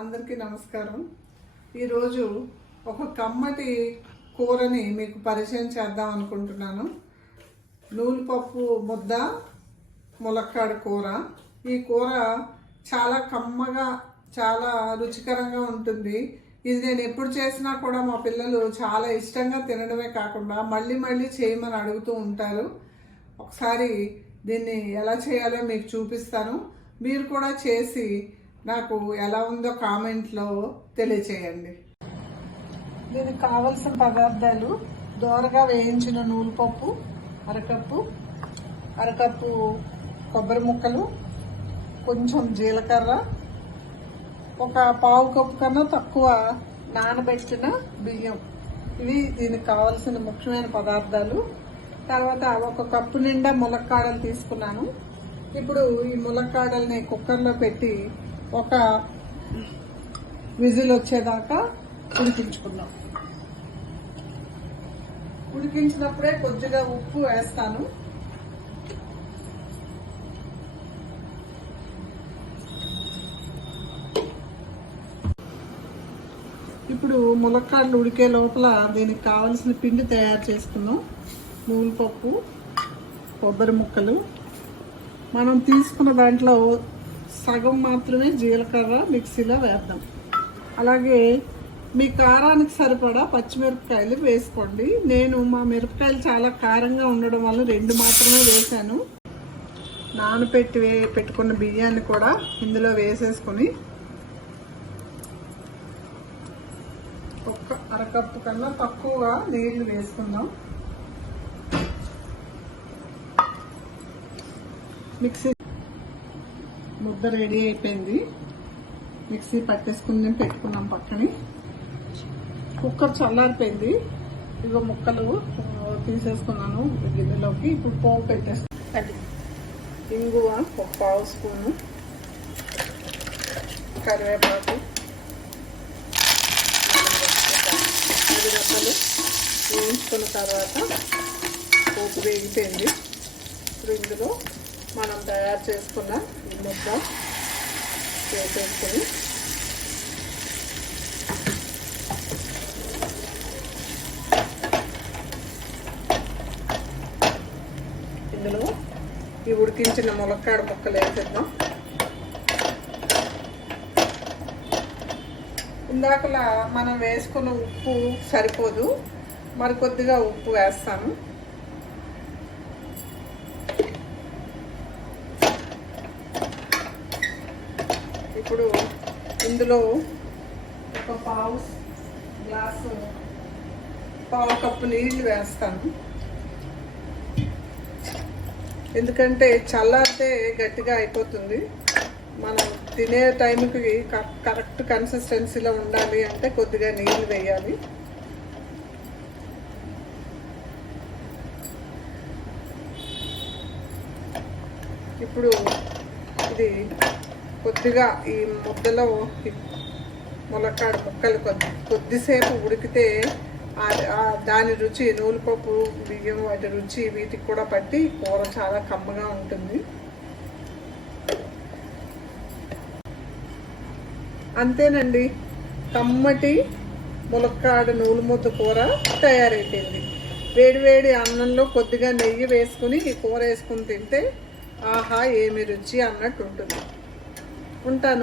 అందరికీ నమస్కారం. ఈరోజు ఒక కమ్మటి కూరని మీకు పరిచయం చేద్దాం అనుకుంటున్నాను. నూలుపప్పు ముద్ద ములక్కాడ కూర. ఈ కూర చాలా కమ్మగా చాలా రుచికరంగా ఉంటుంది. ఇది నేను ఎప్పుడు చేసినా కూడా మా పిల్లలు చాలా ఇష్టంగా తినడమే కాకుండా మళ్ళీ మళ్ళీ చేయమని అడుగుతూ ఉంటారు. ఒకసారి దీన్ని ఎలా చేయాలో మీకు చూపిస్తాను. మీరు కూడా చేసి నాకు ఎలా ఉందో కామెంట్లో తెలియచేయండి. దీనికి కావలసిన పదార్థాలు: దోరగా వేయించిన నూలుపప్పు అరకప్పు కొబ్బరి ముక్కలు, కొంచెం జీలకర్ర, ఒక పావు కప్పు కన్నా తక్కువ నానబెట్టిన బియ్యం. ఇవి దీనికి కావలసిన ముఖ్యమైన పదార్థాలు. తర్వాత ఒక కప్పు నిండా ములక్కాడలు తీసుకున్నాను. ఇప్పుడు ఈ ములక్కాడల్ని కుక్కర్లో పెట్టి ఒక విజిల్ వచ్చేదాకా ఉడికించుకుందాం. ఉడికించినప్పుడే కొద్దిగా ఉప్పు వేస్తాను. ఇప్పుడు ములక్కాడలు ఉడికే లోపల దీనికి కావలసిన పిండి తయారు చేసుకుందాం. నూలుపప్పు, కొబ్బరి ముక్కలు, మనం తీసుకున్న దాంట్లో సగం మాత్రమే జీలకర్ర మిక్సీలో వేద్దాం. అలాగే మీ కారానికి సరిపడా పచ్చిమిరపకాయలు వేసుకోండి. నేను మా మిరపకాయలు చాలా కారంగా ఉండడం వల్ల 2 మాత్రమే వేసాను. పెట్టుకున్న బియ్యాన్ని కూడా ఇందులో వేసేసుకొని ఒక అరకప్పు కన్నా తక్కువగా నీళ్లు వేసుకుందాం. మిక్సీ ముద్ద రెడీ అయిపోయింది. మిక్సీ పట్టేసుకుని పెట్టుకున్నాం పక్కని. కుక్కర్ చల్లారిపోయింది. ఇగో ముక్కలు తీసేసుకున్నాను గిన్నెలోకి. ఇప్పుడు పోపు పెట్టేసుకున్నాను. ఇంగువ ఒక పావు స్పూను, కరివేపాకు, 5 రకాలు వేయించుకున్న తర్వాత పోపు వేగిపోయింది. ఇప్పుడు ఇందులో మనం తయారు చేసుకున్న ఈ ముద్ద వేసేసుకొని ఇందులో ఈ ఉడికించిన ములక్కాడ ముక్కలు వేసేద్దాం. ఇందాకలా మనం వేసుకున్న ఉప్పు సరిపోదు, మరి కొద్దిగా ఉప్పు వేస్తాను. ఇప్పుడు ఇందులో ఒక పావు కప్పు నీళ్లు వేస్తాను. ఎందుకంటే చల్లారితే గట్టిగా అయిపోతుంది. మనం తినే టైంకి కరెక్ట్ కన్సిస్టెన్సీలో ఉండాలి అంటే కొద్దిగా నీళ్లు వేయాలి. ఇప్పుడు ఇది కొద్దిగా ఈ ముద్దలో ములక్కాడ ముక్కలు కొద్దిసేపు ఉడికితే దాని రుచి, నూలుపప్పు బియ్యం వాటి రుచి వీటికి కూడా పట్టి కూర చాలా కమ్మగా ఉంటుంది. అంతేనండి, కమ్మటి ములక్కాడ నూలు ముద్ద కూర తయారైపోయింది. వేడివేడి అన్నంలో కొద్దిగా నెయ్యి వేసుకుని ఈ కూర వేసుకుని తింటే ఆహా ఏమి రుచి అన్నట్టు ఉంటుంది. ఉంటాను.